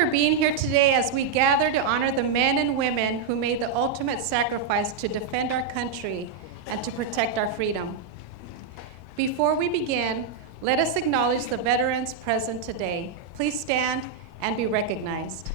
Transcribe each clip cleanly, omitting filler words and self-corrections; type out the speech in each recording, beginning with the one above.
for being here today as we gather to honor the men and women who made the ultimate sacrifice to defend our country and to protect our freedom. Before we begin, let us acknowledge the veterans present today. Please stand and be recognized.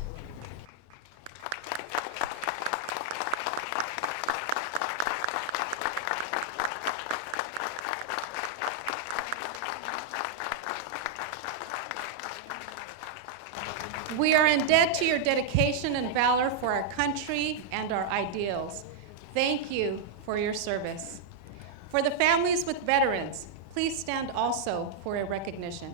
We are in debt to your dedication and valor for our country and our ideals. Thank you for your service. For the families with veterans, please stand also for a recognition.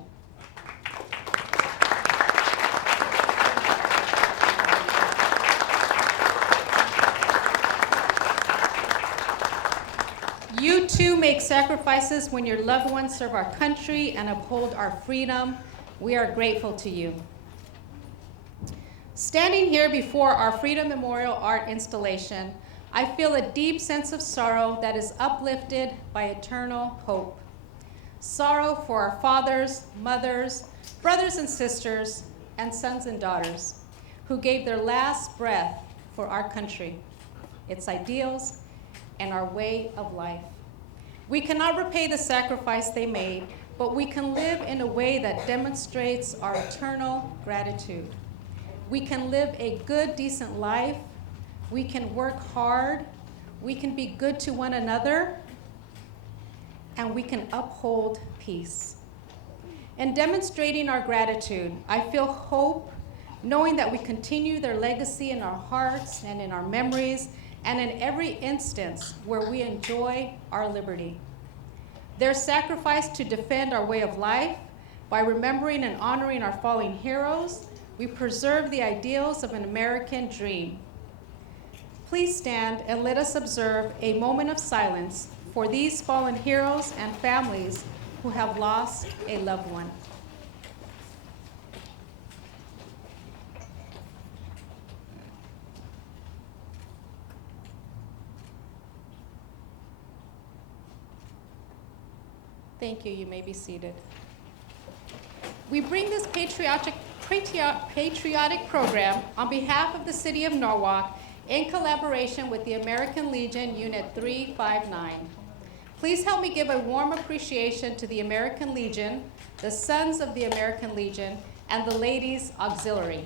You too make sacrifices when your loved ones serve our country and uphold our freedom. We are grateful to you. Standing here before our Freedom Memorial Art installation, I feel a deep sense of sorrow that is uplifted by eternal hope. Sorrow for our fathers, mothers, brothers and sisters, and sons and daughters who gave their last breath for our country, its ideals, and our way of life. We cannot repay the sacrifice they made, but we can live in a way that demonstrates our eternal gratitude. We can live a good, decent life. We can work hard. We can be good to one another. And we can uphold peace. In demonstrating our gratitude, I feel hope, knowing that we continue their legacy in our hearts and in our memories, and in every instance where we enjoy our liberty. Their sacrifice to defend our way of life, by remembering and honoring our fallen heroes, we preserve the ideals of an American dream. Please stand and let us observe a moment of silence for these fallen heroes and families who have lost a loved one. Thank you. You may be seated. We bring this patriotic program on behalf of the City of Norwalk in collaboration with the American Legion Unit 359. Please help me give a warm appreciation to the American Legion, the Sons of the American Legion, and the Ladies Auxiliary.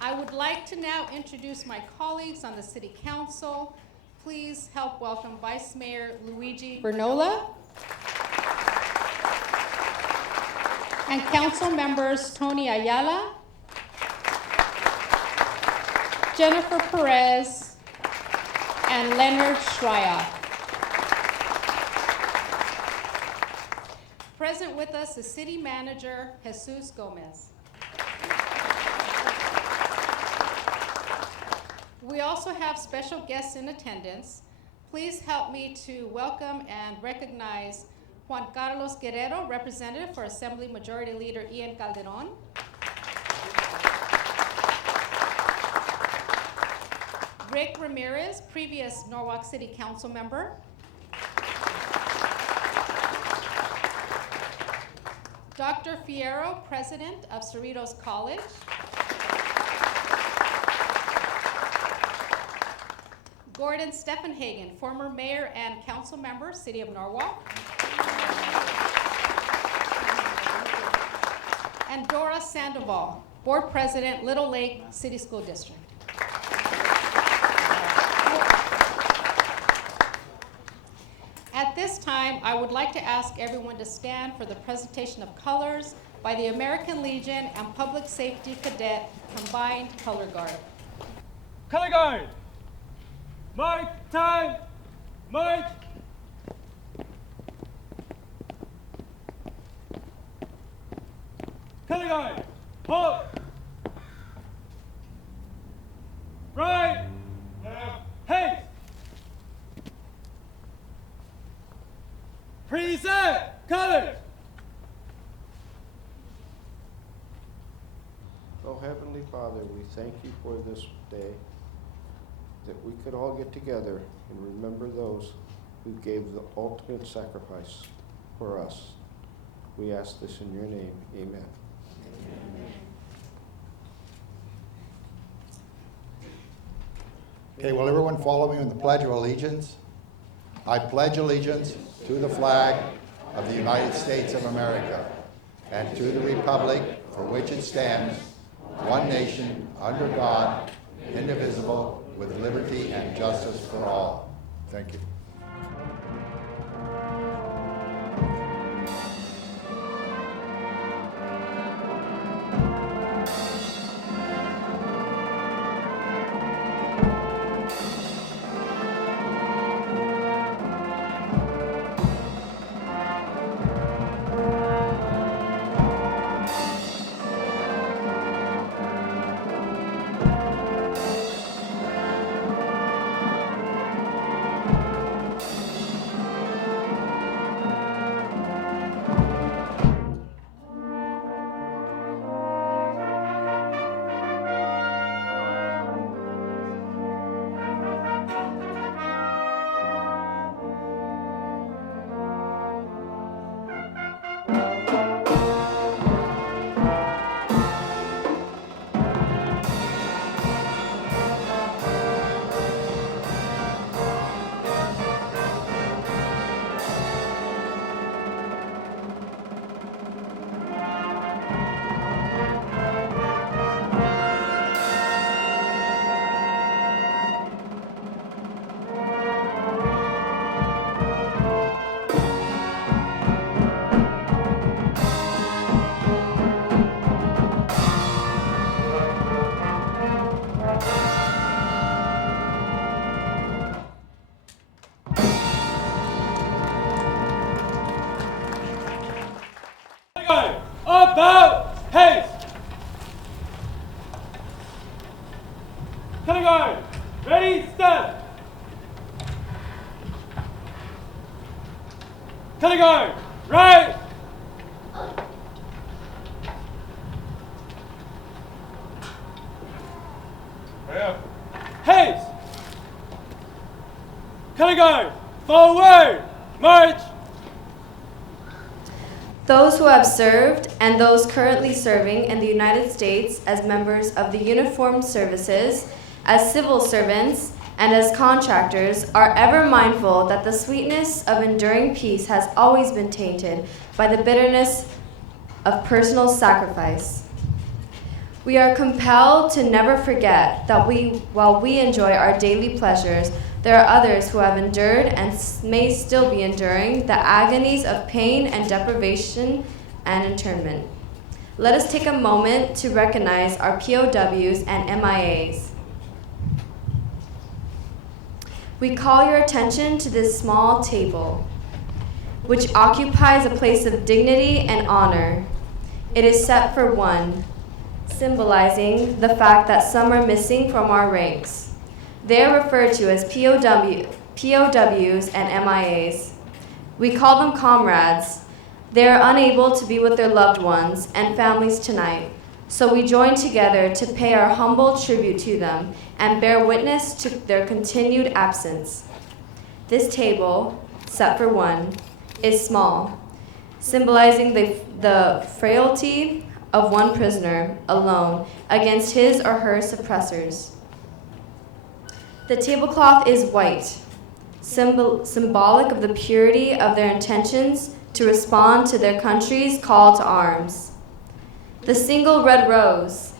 I would like to now introduce my colleagues on the City Council. Please help welcome Vice Mayor Luigi Bernola and Council members Tony Ayala, Jennifer Perez, and Leonard Schreier. Present with us is City Manager Jesus Gomez. We also have special guests in attendance. Please help me to welcome and recognize Juan Carlos Guerrero, representative for Assembly Majority Leader Ian Calderon. Rick Ramirez, previous Norwalk City Council member. Dr. Fierro, president of Cerritos College. Gordon Steffenhagen, former mayor and council member, City of Norwalk. And Dora Sandoval, board president, Little Lake City School District. At this time, I would like to ask everyone to stand for the presentation of colors by the American Legion and Public Safety Cadet Combined Color Guard. Color Guard! March time! March! Color Guard! Halt! Right! Hey! Present! Colors! Oh, Heavenly Father, we thank you for this day, that we could all get together and remember those who gave the ultimate sacrifice for us. We ask this in your name. Amen. Okay, will everyone follow me in the Pledge of Allegiance? I pledge allegiance to the flag of the United States of America and to the republic for which it stands, one nation, under God, indivisible, with liberty and justice for all. Thank you. About haste! Kindergarten, ready, stand! Kindergarten, right! Haste! Kindergarten, forward, march! Those who have served and those currently serving in the United States as members of the uniformed services, as civil servants, and as contractors are ever mindful that the sweetness of enduring peace has always been tainted by the bitterness of personal sacrifice. We are compelled to never forget that while we enjoy our daily pleasures, there are others who have endured and may still be enduring the agonies of pain and deprivation and internment. Let us take a moment to recognize our POWs and MIAs. We call your attention to this small table, which occupies a place of dignity and honor. It is set for one, symbolizing the fact that some are missing from our ranks. They are referred to as POWs and MIAs. We call them comrades. They are unable to be with their loved ones and families tonight, so we join together to pay our humble tribute to them and bear witness to their continued absence. This table, set for one, is small, symbolizing the frailty of one prisoner alone against his or her suppressors. The tablecloth is white, symbolic of the purity of their intentions to respond to their country's call to arms. The single red rose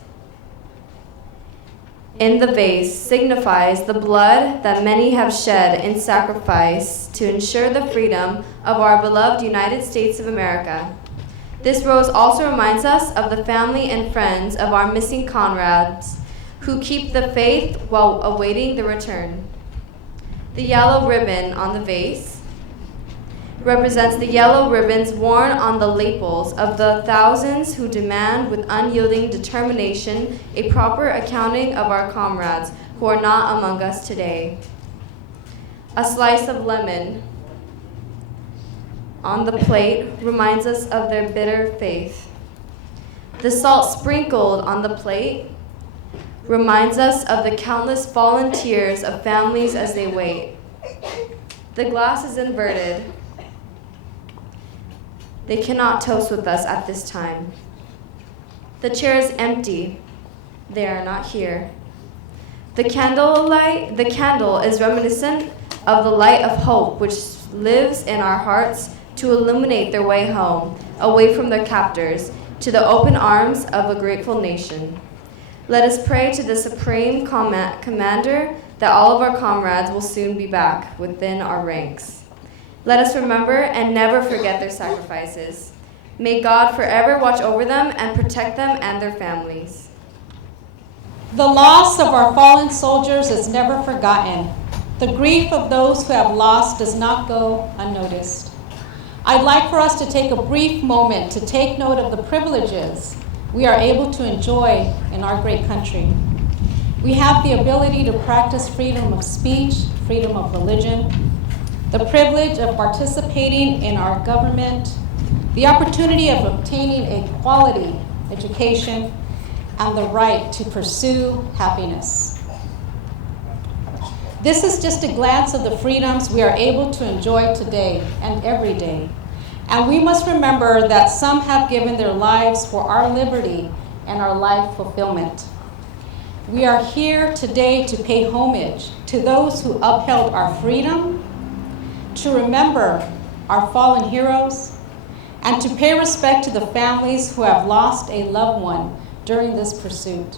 in the vase signifies the blood that many have shed in sacrifice to ensure the freedom of our beloved United States of America. This rose also reminds us of the family and friends of our missing comrades who keep the faith while awaiting the return. The yellow ribbon on the vase represents the yellow ribbons worn on the lapels of the thousands who demand with unyielding determination a proper accounting of our comrades who are not among us today. A slice of lemon on the plate reminds us of their bitter faith. The salt sprinkled on the plate reminds us of the countless fallen tears of families as they wait. The glass is inverted. They cannot toast with us at this time. The chair is empty. They are not here. The candle is reminiscent of the light of hope which lives in our hearts to illuminate their way home, away from their captors, to the open arms of a grateful nation. Let us pray to the Supreme Commander that all of our comrades will soon be back within our ranks. Let us remember and never forget their sacrifices. May God forever watch over them and protect them and their families. The loss of our fallen soldiers is never forgotten. The grief of those who have lost does not go unnoticed. I'd like for us to take a brief moment to take note of the privileges we are able to enjoy in our great country. We have the ability to practice freedom of speech, freedom of religion, the privilege of participating in our government, the opportunity of obtaining a quality education, and the right to pursue happiness. This is just a glance of the freedoms we are able to enjoy today and every day. And we must remember that some have given their lives for our liberty and our life fulfillment. We are here today to pay homage to those who upheld our freedom, to remember our fallen heroes, and to pay respect to the families who have lost a loved one during this pursuit.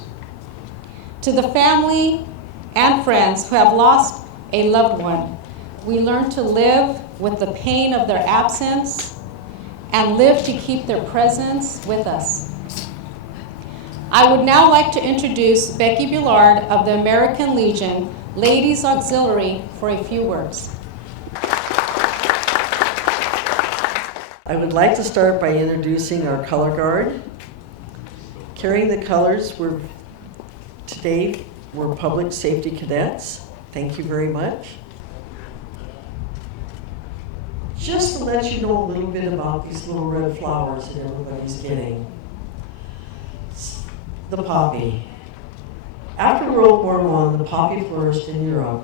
To the family and friends who have lost a loved one, we learn to live with the pain of their absence and live to keep their presence with us. I would now like to introduce Becky Billard of the American Legion Ladies Auxiliary for a few words. I would like to start by introducing our color guard. Carrying the colors today were public safety cadets. Thank you very much. Just to let you know a little bit about these little red flowers that everybody's getting. The poppy. After World War I, the poppy flourished in Europe.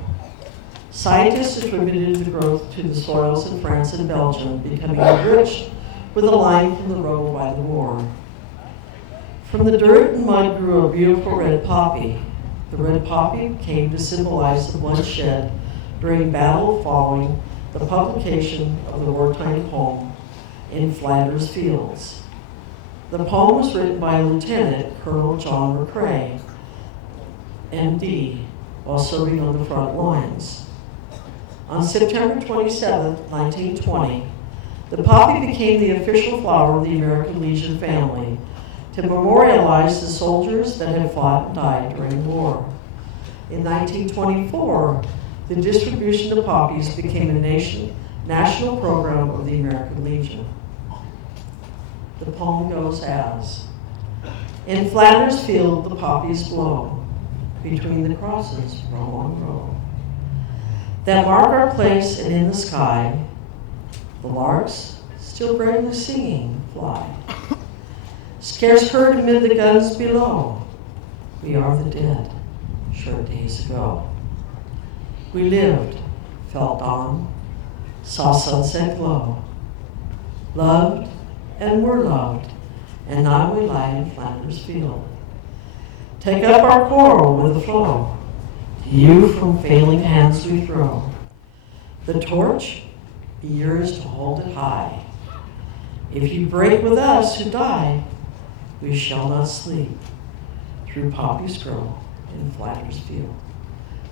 Scientists attributed the growth to the soils in France and Belgium becoming enriched with a lime from the rubble by the war. From the dirt and mud grew a beautiful red poppy. The red poppy came to symbolize the bloodshed during battle following the publication of the wartime poem, In Flanders Fields. The poem was written by Lieutenant Colonel John McCrae, MD, while serving on the front lines. On September 27, 1920, the poppy became the official flower of the American Legion family to memorialize the soldiers that had fought and died during the war. In 1924, the distribution of poppies became a national program of the American Legion. The poem goes as, in Flanders Field the poppies blow, between the crosses row on row, that mark our place, and in the sky, the larks, still bravely singing, fly. Scarce heard amid the guns below, we are the dead, short days ago. We lived, felt dawn, saw sunset glow, loved and were loved, and now we lie in Flanders Field. Take up our quarrel with the flow, to you from failing hands we throw. The torch, yours to hold it high. If you break with us who die, we shall not sleep, through poppies grow in Flanders Field.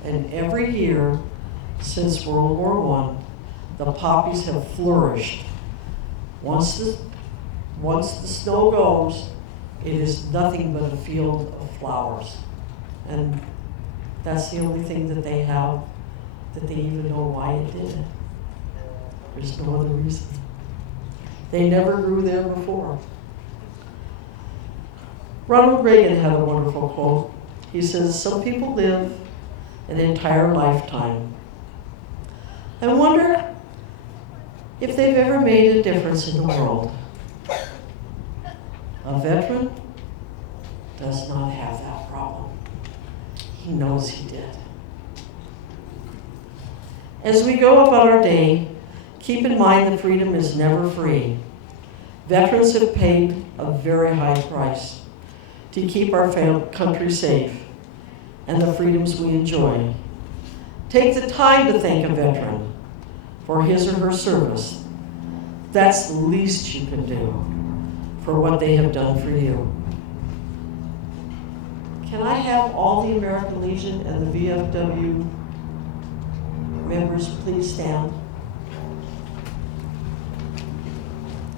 And every year since World War I, the poppies have flourished. Once the snow goes, it is nothing but a field of flowers. And that's the only thing that they have, that they even know why it did it. There's no other reason. They never grew there before. Ronald Reagan had a wonderful quote. He says, some people live an entire lifetime. I wonder if they've ever made a difference in the world. A veteran does not have that problem. He knows he did. As we go about our day, keep in mind that freedom is never free. Veterans have paid a very high price to keep our country safe and the freedoms we enjoy. Take the time to thank a veteran for his or her service. That's the least you can do for what they have done for you. Can I have all the American Legion and the VFW members please stand?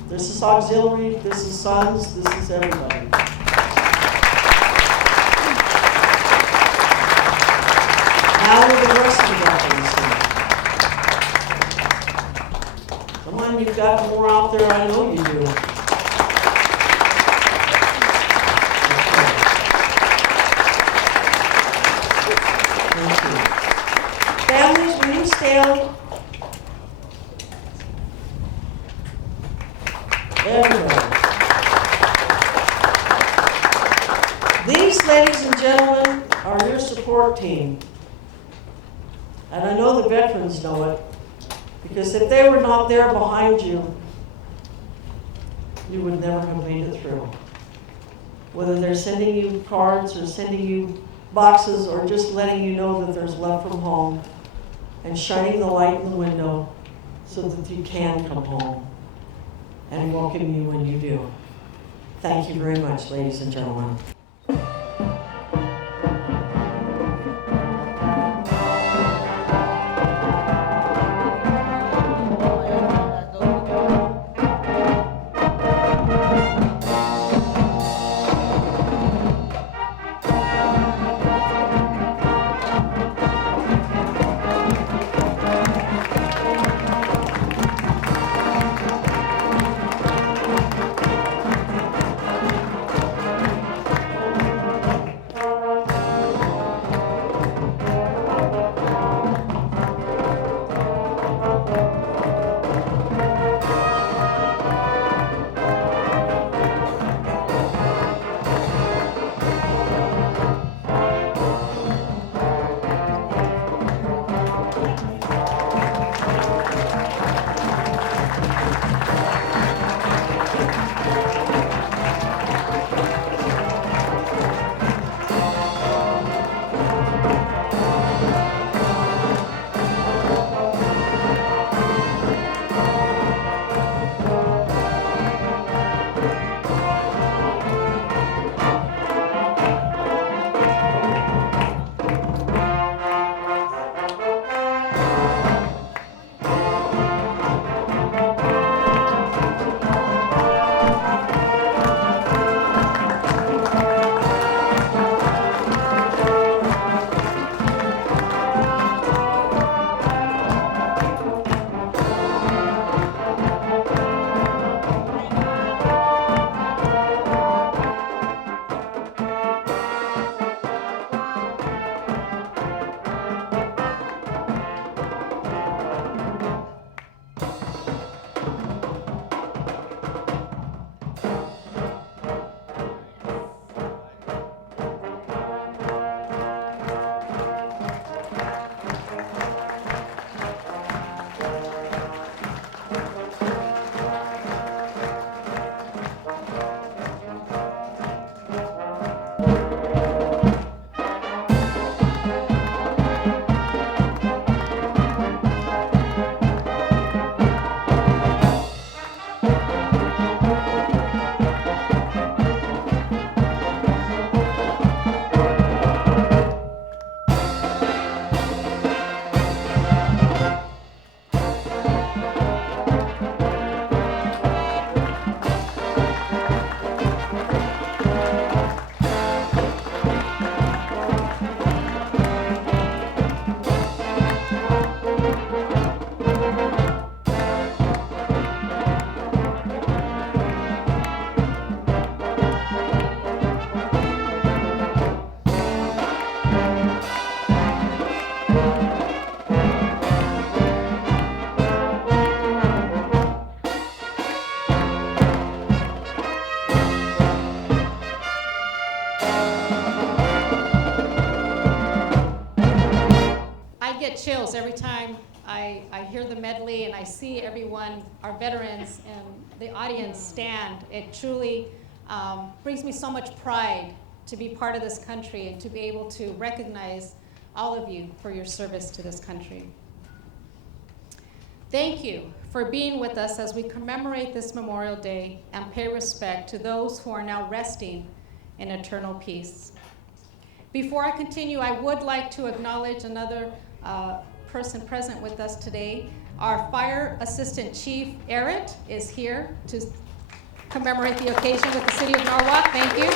This is auxiliary, this is sons, this is everybody. Now with the rest of the veterans. Come on, you've got more out there, I know you do. Thank you. Families, will you stand? Everybody. These, ladies and gentlemen, are your support team. And I know the veterans know it, because if they were not there behind you, you would never have made it through. Whether they're sending you cards or sending you boxes or just letting you know that there's love from home and shining the light in the window so that you can come home and welcome you when you do. Thank you very much, ladies and gentlemen. I get chills every time I hear the medley and I see everyone, our veterans, and the audience stand. It truly brings me so much pride to be part of this country and to be able to recognize all of you for your service to this country. Thank you for being with us as we commemorate this Memorial Day and pay respect to those who are now resting in eternal peace. Before I continue, I would like to acknowledge another person present with us today. Our Fire Assistant Chief, Eric, is here to commemorate the occasion with the City of Norwalk. Thank you.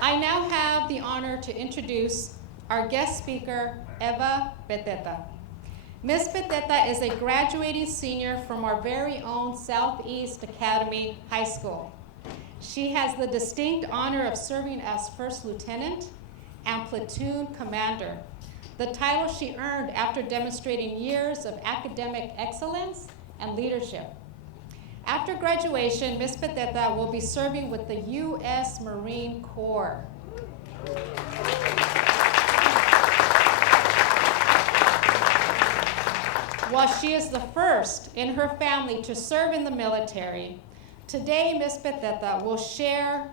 I now have the honor to introduce our guest speaker, Eva Beteta. Ms. Beteta is a graduating senior from our very own Southeast Academy High School. She has the distinct honor of serving as First Lieutenant and Platoon Commander, the title she earned after demonstrating years of academic excellence and leadership. After graduation, Ms. Beteta will be serving with the U.S. Marine Corps. While she is the first in her family to serve in the military, today Ms. Beteta will share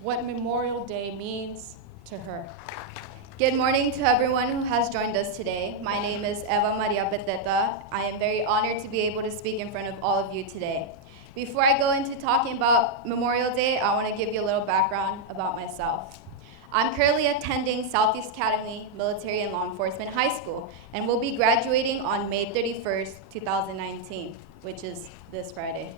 what Memorial Day means to her. Good morning to everyone who has joined us today. My name is Eva Maria Beteta. I am very honored to be able to speak in front of all of you today. Before I go into talking about Memorial Day, I want to give you a little background about myself. I'm currently attending Southeast Academy Military and Law Enforcement High School and will be graduating on May 31st, 2019, which is this Friday.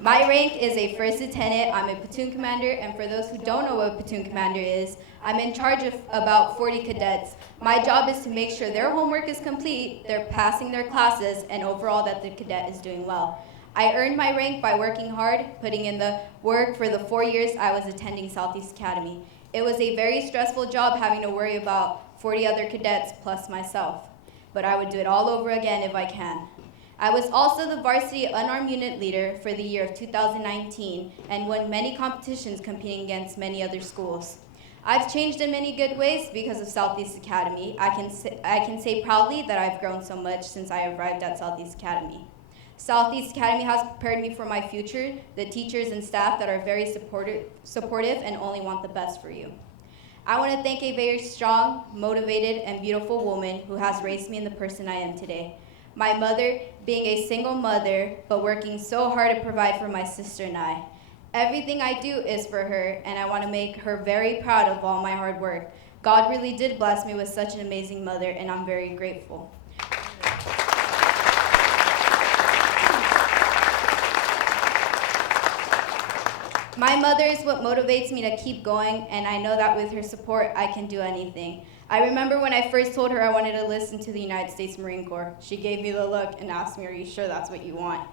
My rank is a first lieutenant. I'm a platoon commander, and for those who don't know what a platoon commander is, I'm in charge of about 40 cadets. My job is to make sure their homework is complete, they're passing their classes, and overall that the cadet is doing well. I earned my rank by working hard, putting in the work for the 4 years I was attending Southeast Academy. It was a very stressful job having to worry about 40 other cadets plus myself, but I would do it all over again if I can. I was also the varsity unarmed unit leader for the year of 2019 and won many competitions competing against many other schools. I've changed in many good ways because of Southeast Academy. I can say proudly that I've grown so much since I arrived at Southeast Academy. Southeast Academy has prepared me for my future, the teachers and staff that are very supportive and only want the best for you. I want to thank a very strong, motivated, and beautiful woman who has raised me in the person I am today. My mother, being a single mother, but working so hard to provide for my sister and I. Everything I do is for her, and I want to make her very proud of all my hard work. God really did bless me with such an amazing mother, and I'm very grateful. My mother is what motivates me to keep going, and I know that with her support, I can do anything. I remember when I first told her I wanted to listen to the United States Marine Corps. She gave me the look and asked me, "Are you sure that's what you want?"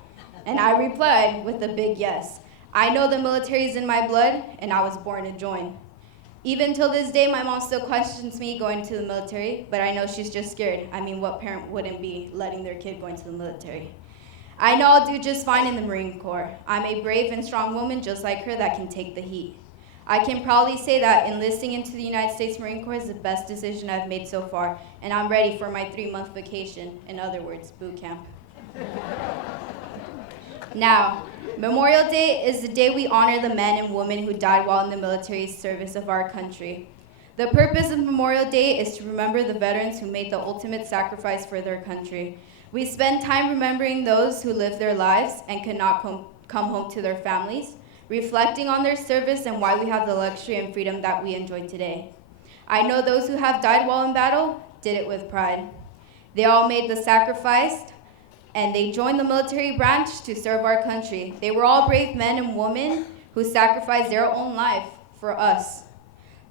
And I replied with a big yes. I know the military is in my blood, and I was born to join. Even till this day, my mom still questions me going to the military, but I know she's just scared. I mean, what parent wouldn't be letting their kid go into the military? I know I'll do just fine in the Marine Corps. I'm a brave and strong woman just like her that can take the heat. I can proudly say that enlisting into the United States Marine Corps is the best decision I've made so far, and I'm ready for my 3-month vacation, in other words, boot camp. Now, Memorial Day is the day we honor the men and women who died while in the military service of our country. The purpose of Memorial Day is to remember the veterans who made the ultimate sacrifice for their country. We spend time remembering those who lived their lives and could not come home to their families, reflecting on their service and why we have the luxury and freedom that we enjoy today. I know those who have died while in battle did it with pride. They all made the sacrifice, and they joined the military branch to serve our country. They were all brave men and women who sacrificed their own life for us.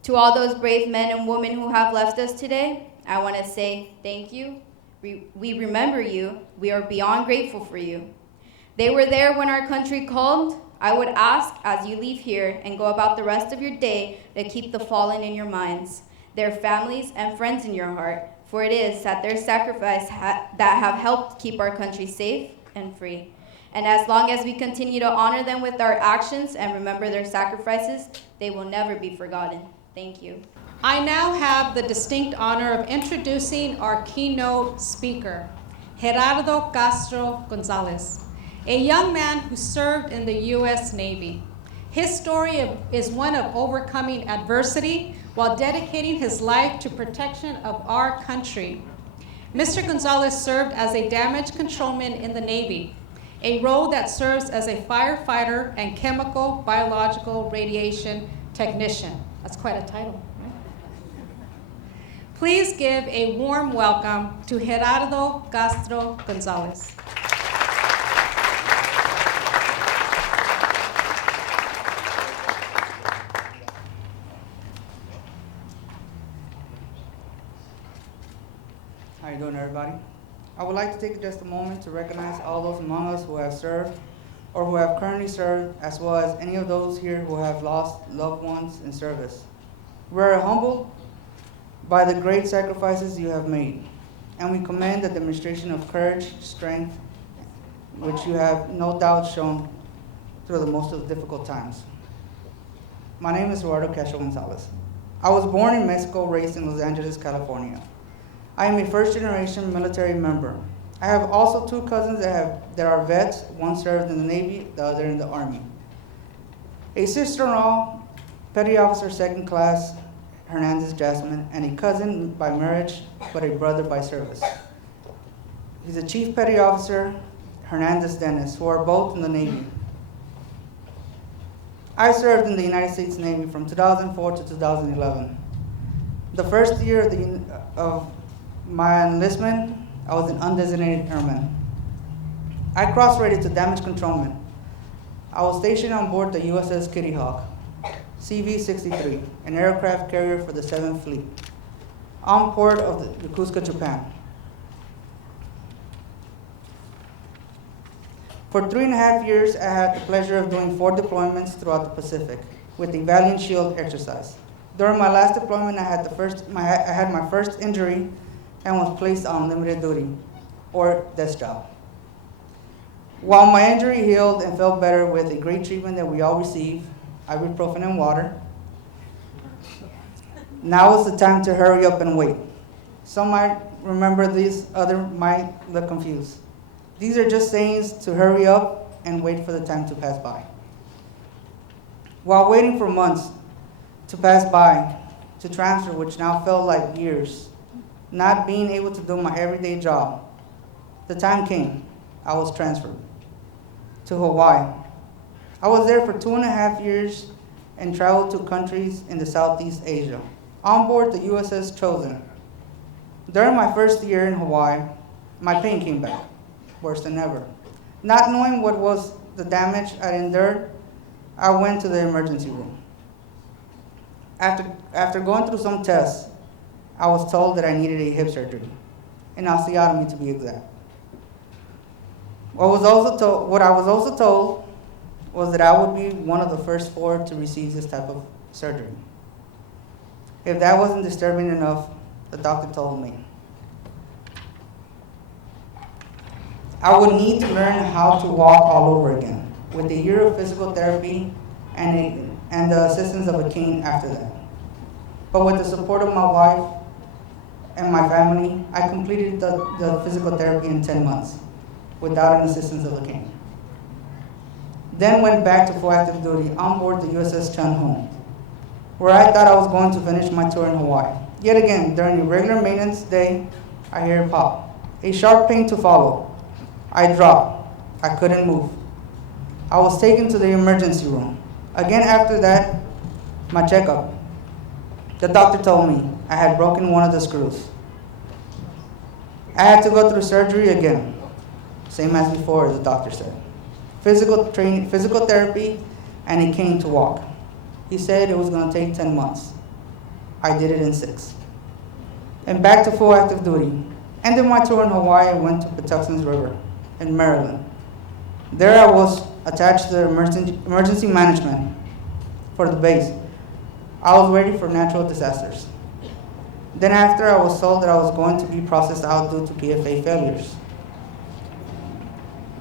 To all those brave men and women who have left us today, I want to say thank you. We remember you. We are beyond grateful for you. They were there when our country called. I would ask, as you leave here and go about the rest of your day, to keep the fallen in your minds, their families and friends in your heart, for it is at their sacrifice that have helped keep our country safe and free. And as long as we continue to honor them with our actions and remember their sacrifices, they will never be forgotten. Thank you. I now have the distinct honor of introducing our keynote speaker, Gerardo Castro Gonzalez, a young man who served in the U.S. Navy. His story is one of overcoming adversity while dedicating his life to protection of our country. Mr. Gonzalez served as a damage controlman in the Navy, a role that serves as a firefighter and chemical, biological, radiation technician. That's quite a title, right? Please give a warm welcome to Gerardo Castro Gonzalez. How you doing, everybody? I would like to take just a moment to recognize all those among us who have served or who have currently served, as well as any of those here who have lost loved ones in service. We are humbled by the great sacrifices you have made, and we commend the demonstration of courage, strength, which you have no doubt shown through the most of the difficult times. My name is Eduardo Castro Gonzalez. I was born in Mexico, raised in Los Angeles, California. I am a first-generation military member. I have also two cousins that are vets, one served in the Navy, the other in the Army. A sister-in-law, Petty Officer Second Class Hernandez Jasmine, and a cousin by marriage, but a brother by service. He's a Chief Petty Officer, Hernandez Dennis, who are both in the Navy. I served in the United States Navy from 2004 to 2011. The first year of my enlistment, I was an undesignated airman. I cross-rated to damage controlman. I was stationed on board the USS Kitty Hawk, CV-63, an aircraft carrier for the 7th Fleet, on port of Yokosuka, Japan. For 3.5 years, I had the pleasure of doing 4 deployments throughout the Pacific with the Valiant Shield exercise. During my last deployment, I had my first injury and was placed on limited duty, or desk job. While my injury healed and felt better with the great treatment that we all receive, ibuprofen and water, now is the time to hurry up and wait. Some might remember these, others might look confused. These are just sayings to hurry up and wait for the time to pass by. While waiting for months to pass by, to transfer, which now felt like years, not being able to do my everyday job, the time came. I was transferred to Hawaii. I was there for 2.5 years and traveled to countries in the Southeast Asia, on board the USS Chosen. During my first year in Hawaii, my pain came back, worse than ever. Not knowing what was the damage I endured, I went to the emergency room. After going through some tests, I was told that I needed a hip surgery, an osteotomy to be exact. What I was also told was that I would be one of the first 4 to receive this type of surgery. If that wasn't disturbing enough, the doctor told me I would need to learn how to walk all over again, with a year of physical therapy and the assistance of a cane after that. But with the support of my wife and my family, I completed the physical therapy in 10 months without an assistance of a cane. Then went back to full active duty on board the USS Chun Ho, where I thought I was going to finish my tour in Hawaii. Yet again, during a regular maintenance day, I hear a pop, a sharp pain to follow. I dropped. I couldn't move. I was taken to the emergency room. Again after that, my checkup. The doctor told me I had broken one of the screws. I had to go through surgery again, same as before, the doctor said. Physical therapy, and a cane to walk. He said it was going to take 10 months. I did it in 6. And back to full active duty. Ended my tour in Hawaii and went to Patuxent River in Maryland. There I was attached to the emergency management for the base. I was ready for natural disasters. Then after, I was told that I was going to be processed out due to PFA failures.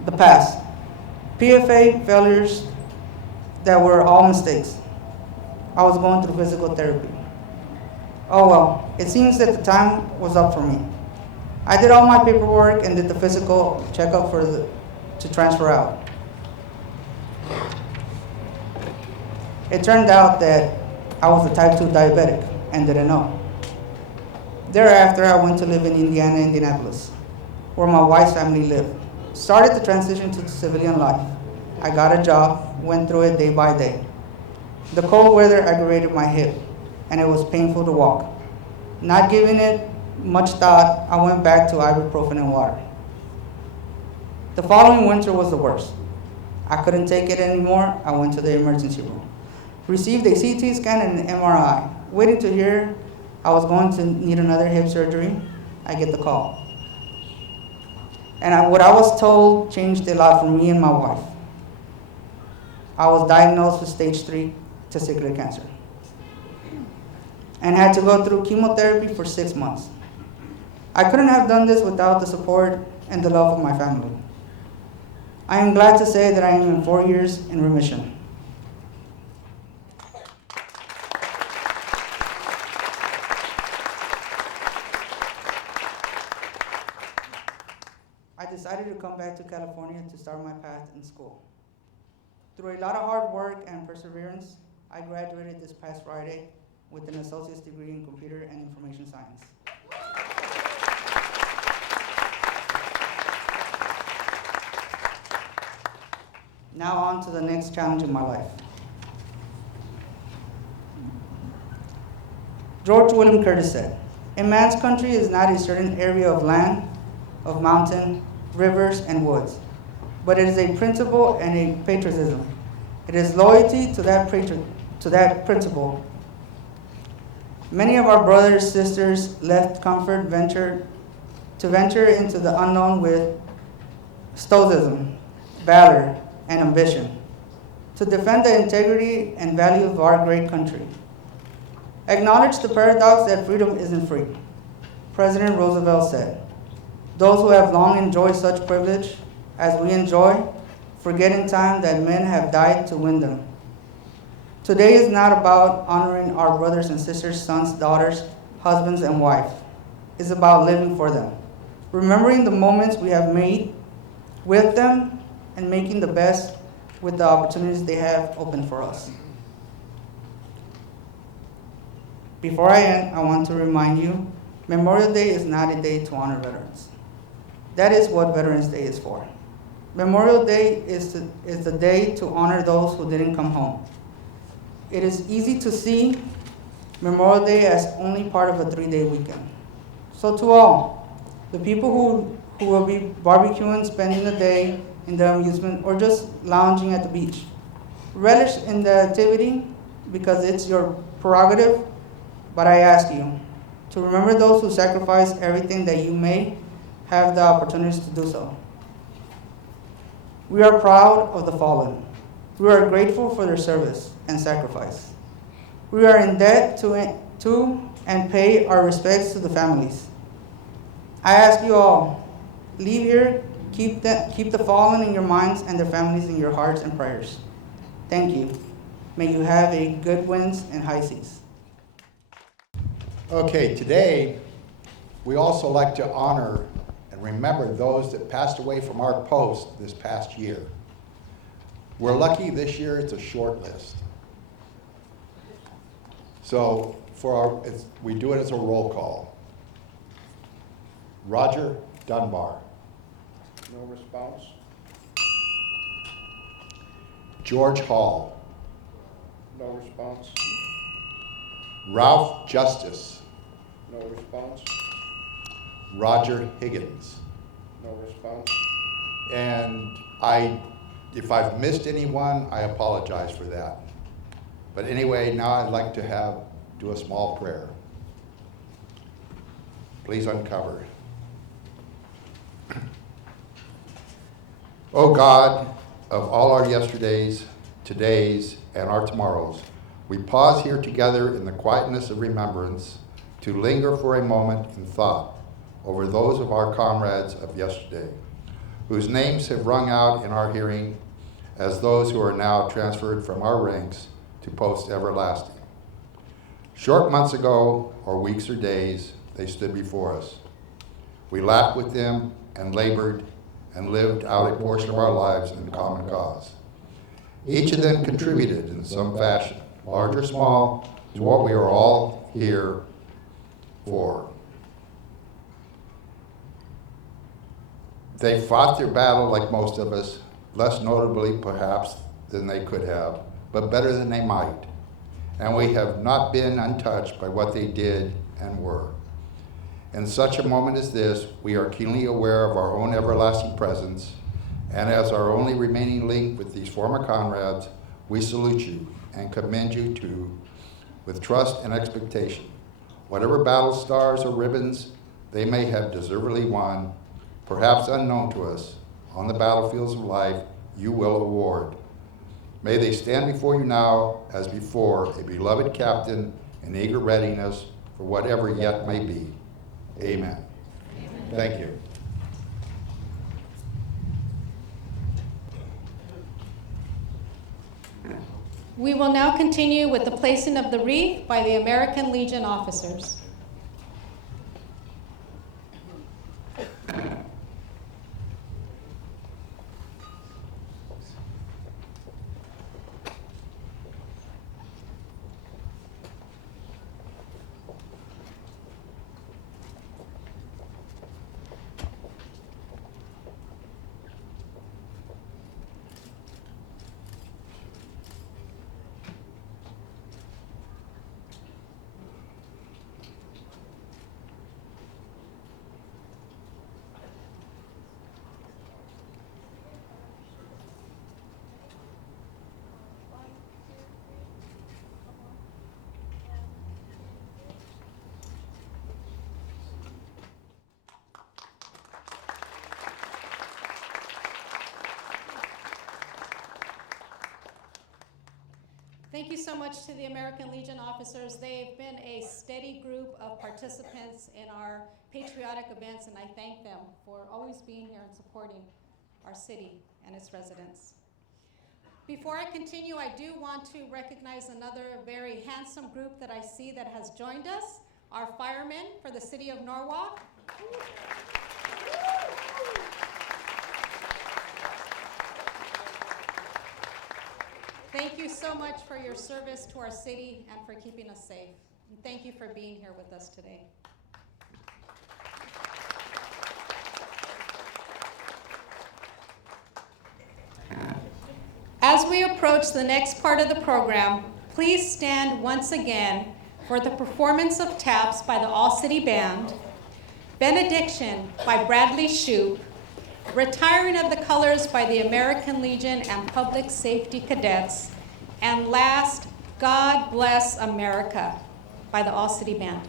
The past. PFA failures that were all mistakes. I was going through physical therapy. Oh well, it seems that the time was up for me. I did all my paperwork and did the physical checkup to transfer out. It turned out that I was a type 2 diabetic and didn't know. Thereafter, I went to live in Indiana, Indianapolis, where my wife's family lived. Started the transition to civilian life. I got a job, went through it day by day. The cold weather aggravated my hip, and it was painful to walk. Not giving it much thought, I went back to ibuprofen and water. The following winter was the worst. I couldn't take it anymore. I went to the emergency room. Received a CT scan and an MRI. Waiting to hear I was going to need another hip surgery, I get the call. And what I was told changed a lot for me and my wife. I was diagnosed with stage 3 testicular cancer and had to go through chemotherapy for 6 months. I couldn't have done this without the support and the love of my family. I am glad to say that I am in 4 years in remission. I decided to come back to California to start my path in school. Through a lot of hard work and perseverance, I graduated this past Friday with an associate's degree in computer and information science. Now on to the next challenge in my life. George William Curtis said, "A man's country is not a certain area of land, of mountain, rivers, and woods, but it is a principle and a patriotism. It is loyalty to that principle. Many of our brothers, sisters left comfort, venture into the unknown with stoicism, valor, and ambition, to defend the integrity and value of our great country. Acknowledge the paradox that freedom isn't free." President Roosevelt said, "Those who have long enjoyed such privilege as we enjoy, forget in time that men have died to win them." Today is not about honoring our brothers and sisters, sons, daughters, husbands, and wives. It's about living for them, remembering the moments we have made with them, and making the best with the opportunities they have opened for us. Before I end, I want to remind you, Memorial Day is not a day to honor veterans. That is what Veterans Day is for. Memorial Day is the day to honor those who didn't come home. It is easy to see Memorial Day as only part of a 3-day weekend. So to all, the people who will be barbecuing, spending the day in the amusement, or just lounging at the beach, relish in the activity because it's your prerogative, but I ask you to remember those who sacrifice everything that you may have the opportunities to do so. We are proud of the fallen. We are grateful for their service and sacrifice. We are in debt to and pay our respects to the families. I ask you all, leave here, keep the fallen in your minds and their families in your hearts and prayers. Thank you. May you have a good winds and high seas. Okay, today, we also like to honor and remember those that passed away from our post this past year. We're lucky this year it's a short list. So we do it as a roll call. Roger Dunbar. No response? George Hall. No response? Ralph Justice. No response? Roger Higgins. No response? And if I've missed anyone, I apologize for that. But anyway, now I'd like to do a small prayer. Please uncover. O God of all our yesterdays, todays, and our tomorrows, we pause here together in the quietness of remembrance to linger for a moment in thought over those of our comrades of yesterday, whose names have rung out in our hearing as those who are now transferred from our ranks to posts everlasting. Short months ago, or weeks or days, they stood before us. We laughed with them and labored and lived out a portion of our lives in common cause. Each of them contributed in some fashion, large or small, to what we are all here for. They fought their battle like most of us, less notably perhaps than they could have, but better than they might. And we have not been untouched by what they did and were. In such a moment as this, we are keenly aware of our own everlasting presence, and as our only remaining link with these former comrades, we salute you and commend you to with trust and expectation. Whatever battle stars or ribbons they may have deservedly won, perhaps unknown to us, on the battlefields of life, you will award. May they stand before you now as before a beloved captain in eager readiness for whatever yet may be. Amen. Thank you. We will now continue with the placing of the wreath by the American Legion officers. Thank you so much to the American Legion officers. They've been a steady group of participants in our patriotic events, and I thank them for always being here and supporting our city and its residents. Before I continue, I do want to recognize another very handsome group that I see that has joined us, our firemen for the city of Norwalk. Thank you so much for your service to our city and for keeping us safe. And thank you for being here with us today. As we approach the next part of the program, please stand once again for the performance of taps by the All City Band, Benediction by Bradley Shoup, Retiring of the Colors by the American Legion and Public Safety Cadets, and last, God Bless America by the All City Band.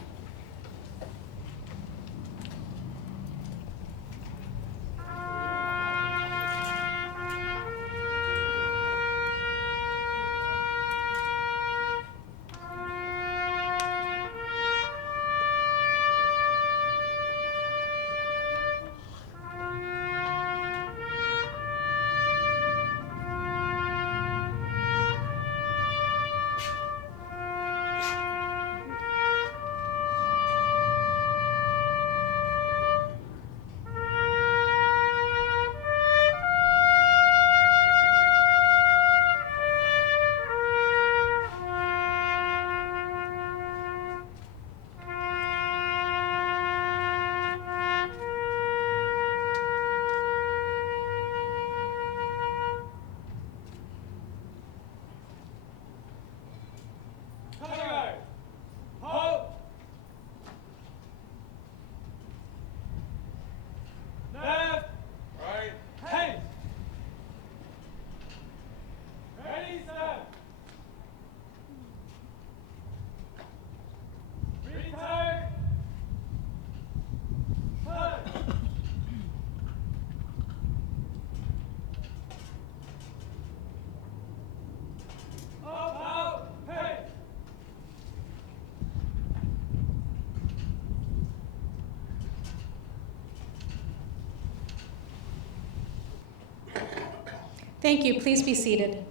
Thank you. Please be seated.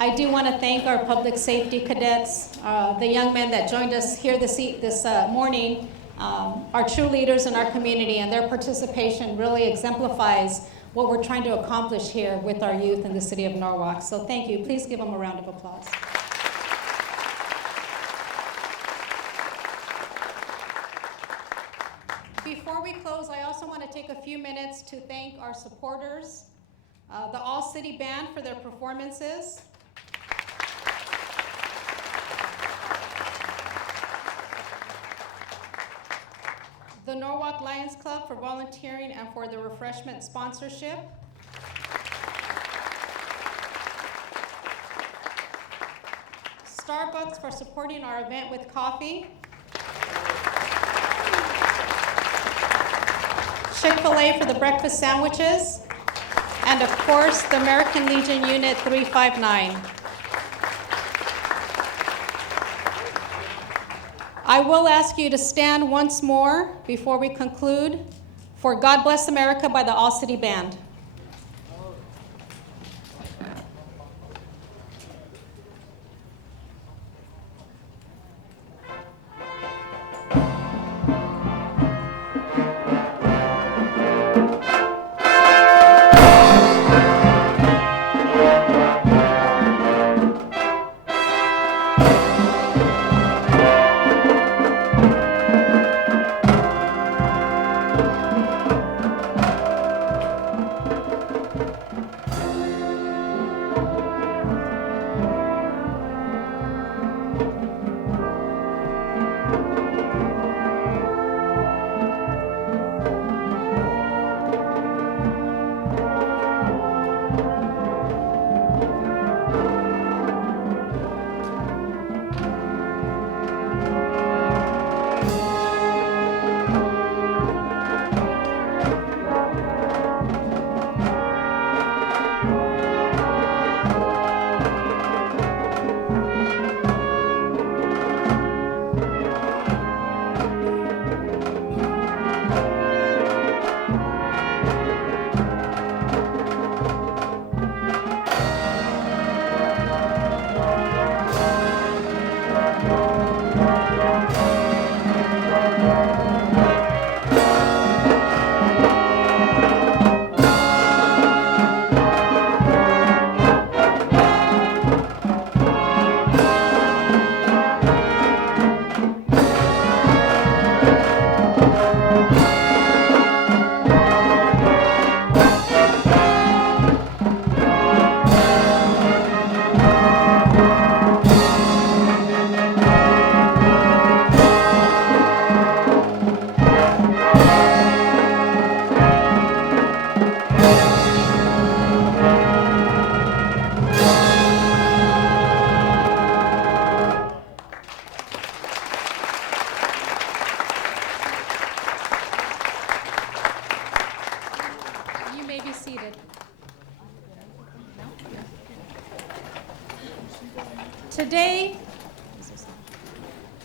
I do want to thank our public safety cadets, the young men that joined us here this morning, our true leaders in our community, and their participation really exemplifies what we're trying to accomplish here with our youth in the city of Norwalk. So thank you. Please give them a round of applause. Before we close, I also want to take a few minutes to thank our supporters, the All City Band for their performances, the Norwalk Lions Club for volunteering and for the refreshment sponsorship, Starbucks for supporting our event with coffee, Chick-fil-A for the breakfast sandwiches, and of course, the American Legion Unit 359. I will ask you to stand once more before we conclude for God Bless America by the All City Band.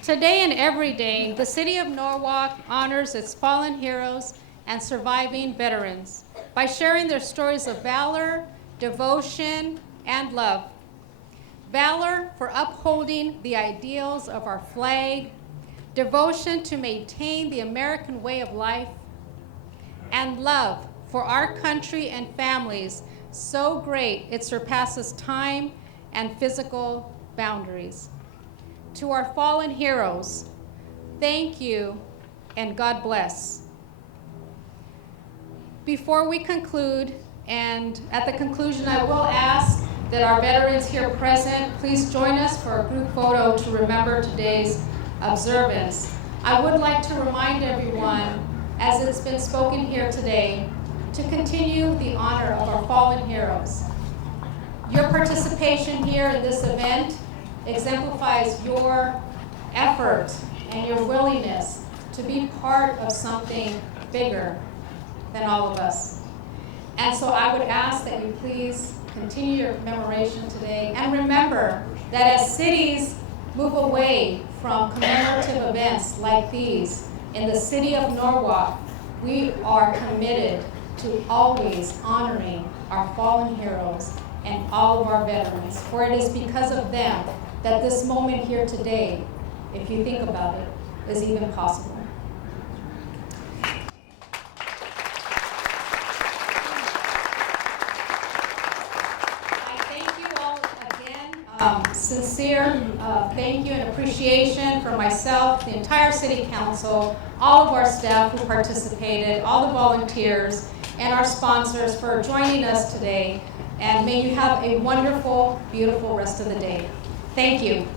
Today and every day, the city of Norwalk honors its fallen heroes and surviving veterans by sharing their stories of valor, devotion, and love. Valor for upholding the ideals of our flag, devotion to maintain the American way of life, and love for our country and families so great it surpasses time and physical boundaries. To our fallen heroes, thank you and God bless. Before we conclude, and at the conclusion, I will ask that our veterans here present please join us for a group photo to remember today's observance. I would like to remind everyone, as it's been spoken here today, to continue the honor of our fallen heroes. Your participation here in this event exemplifies your effort and your willingness to be part of something bigger than all of us. And so I would ask that you please continue your commemoration today, and remember that as cities move away from commemorative events like these, in the city of Norwalk, we are committed to always honoring our fallen heroes and all of our veterans, for it is because of them that this moment here today, if you think about it, is even possible. I thank you all again. Sincere thank you and appreciation for myself, the entire city council, all of our staff who participated, all the volunteers, and our sponsors for joining us today. And may you have a wonderful, beautiful rest of the day. Thank you.